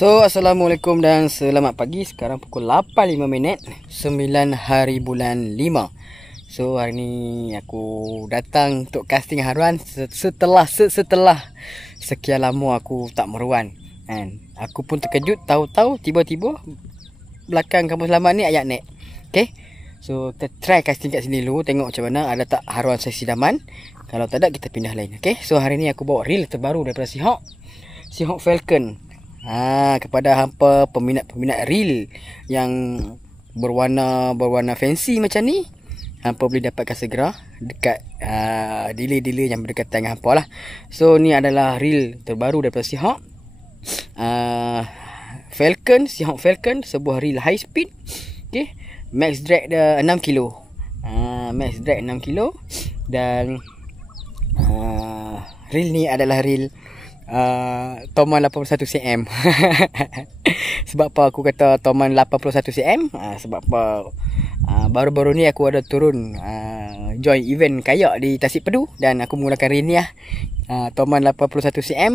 So, Assalamualaikum dan selamat pagi. Sekarang pukul 8.05, 9 hari bulan 5. So, hari ni aku datang untuk casting haruan setelah sekian lama aku tak meruan. Kan? Aku pun terkejut, tahu-tahu tiba-tiba belakang kampung selamat ni ayat naik. Okay. So, kita try casting kat sini dulu, tengok macam mana, ada tak haruan sesi daman. Kalau tak ada, kita pindah lain. Okay. So, hari ni aku bawa reel terbaru daripada Seahawk Falcon. Kepada hampa peminat-peminat reel yang berwarna fancy macam ni, hampa boleh dapatkan segera dekat dealer-dealer yang berdekatan dengan hampa lah. So ni adalah reel terbaru daripada Seahawk Falcon, sebuah reel high speed. Okay. Max drag dia 6 kilo. Max drag 6 kilo. Dan reel ni adalah reel Toman 81 cm. Sebab apa aku kata Toman 81 cm? Sebab apa baru-baru ni aku ada turun join event kayak di Tasik Pedu, dan aku menggunakan reel ni lah, Toman 81 cm.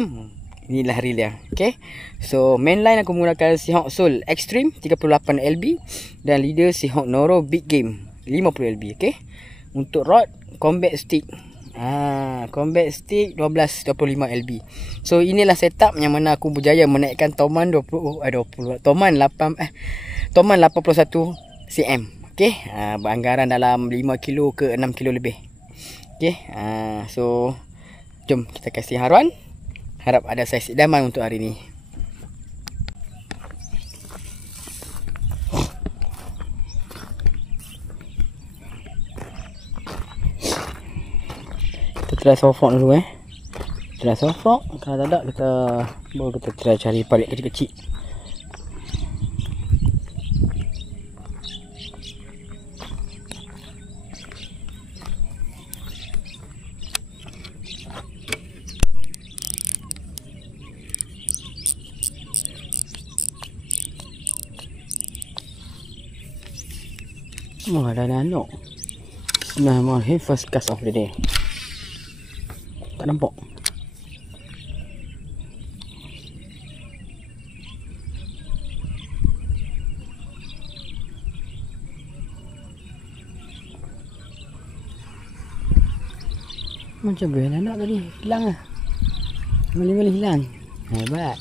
Inilah reel dia. Okay. So mainline aku menggunakan Seahawk Soul Extreme 38 lb dan leader Seahawk Noro Big Game 50 lb. Okay. Untuk rod combat stick, combat stick 12-25 lb. So inilah setup yang mana aku berjaya menaikkan Toman 81 cm. Okey, beranggaran dalam 5 kilo ke 6 kilo lebih. Okey, so jom kita kasih haruan. Harap ada saiz idaman untuk hari ni. Kita try soft rock dulu Try soft rock. Kalau tak ada, kita baru kita try cari parit kecil-kecil. Ada anak. Bismillahirrahmanirrahim. First cast of the day. Tak nampak. Macam mana anak tadi? Hilang lah. Boleh hilang. Hebat.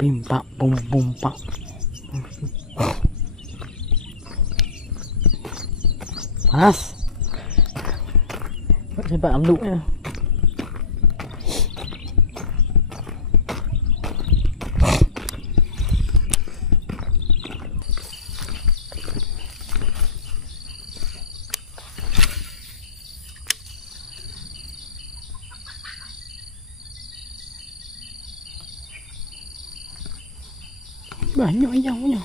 Bim pak bum bum pak. Panas. Sebab amduknya. Banyak yang punya.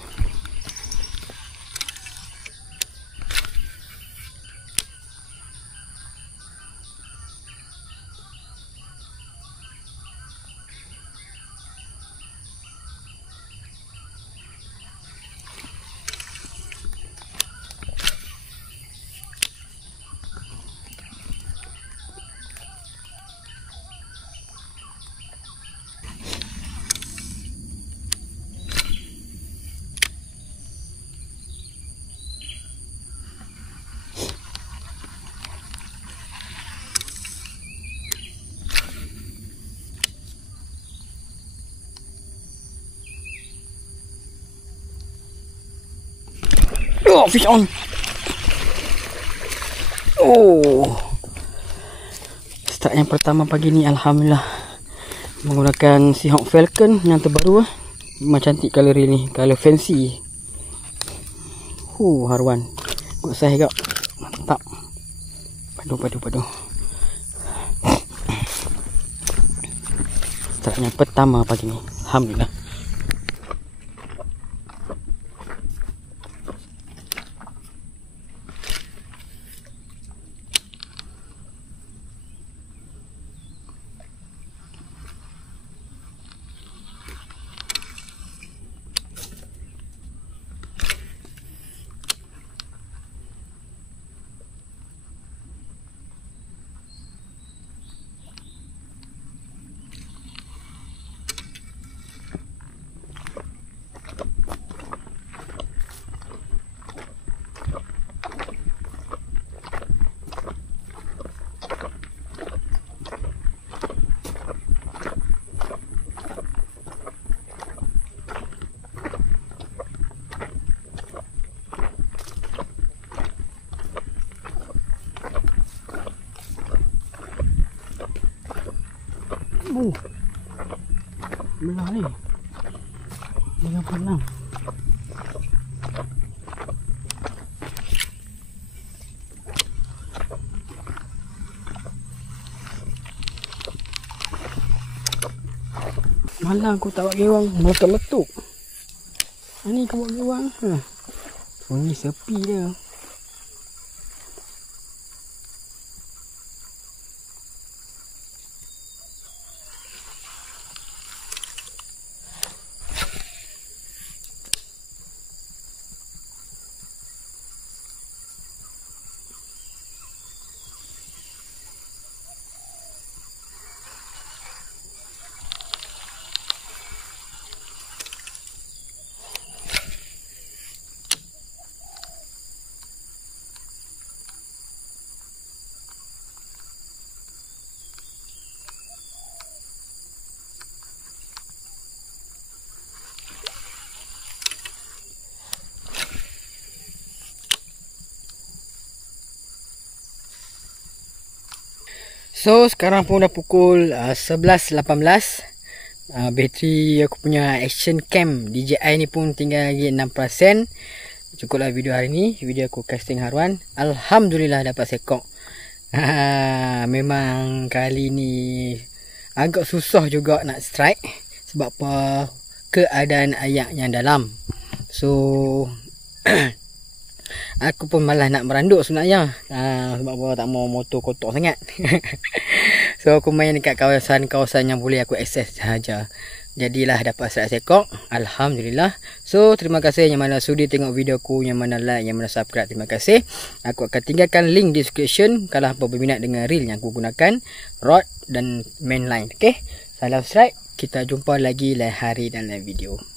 Oh, fish on. Start yang pertama pagi ni, alhamdulillah, menggunakan Seahawk Falcon yang terbaru. Memang cantik color ni, color fancy. Haruan. Good size juga. Mantap. Padu. Start yang pertama pagi ni, alhamdulillah. Belah ni. Jangan pernah. Malah aku tak buat gewang meletup-letup. Ni aku buat gewang. Bunyi sepi dia. So sekarang pun dah pukul 11.18. Bateri aku punya action cam DJI ni pun tinggal lagi 6%. Cukuplah video hari ni. Video aku casting haruan. Alhamdulillah dapat sekok. Memang kali ni agak susah juga nak strike. Sebab apa? Keadaan air yang dalam. So aku pun malas nak meranduk sebenarnya. Sebab apa, tak mau motor kotor sangat. So aku main dekat kawasan-kawasan yang boleh aku akses sahaja. Jadilah dapat 100 ekor. Alhamdulillah. So terima kasih yang mana sudi tengok video aku, yang mana like, yang mana subscribe. Terima kasih. Aku akan tinggalkan link description kalau apa berminat dengan reel yang aku gunakan, rod dan mainline. Okay, salam strike. Kita jumpa lagi lain hari dan lain video.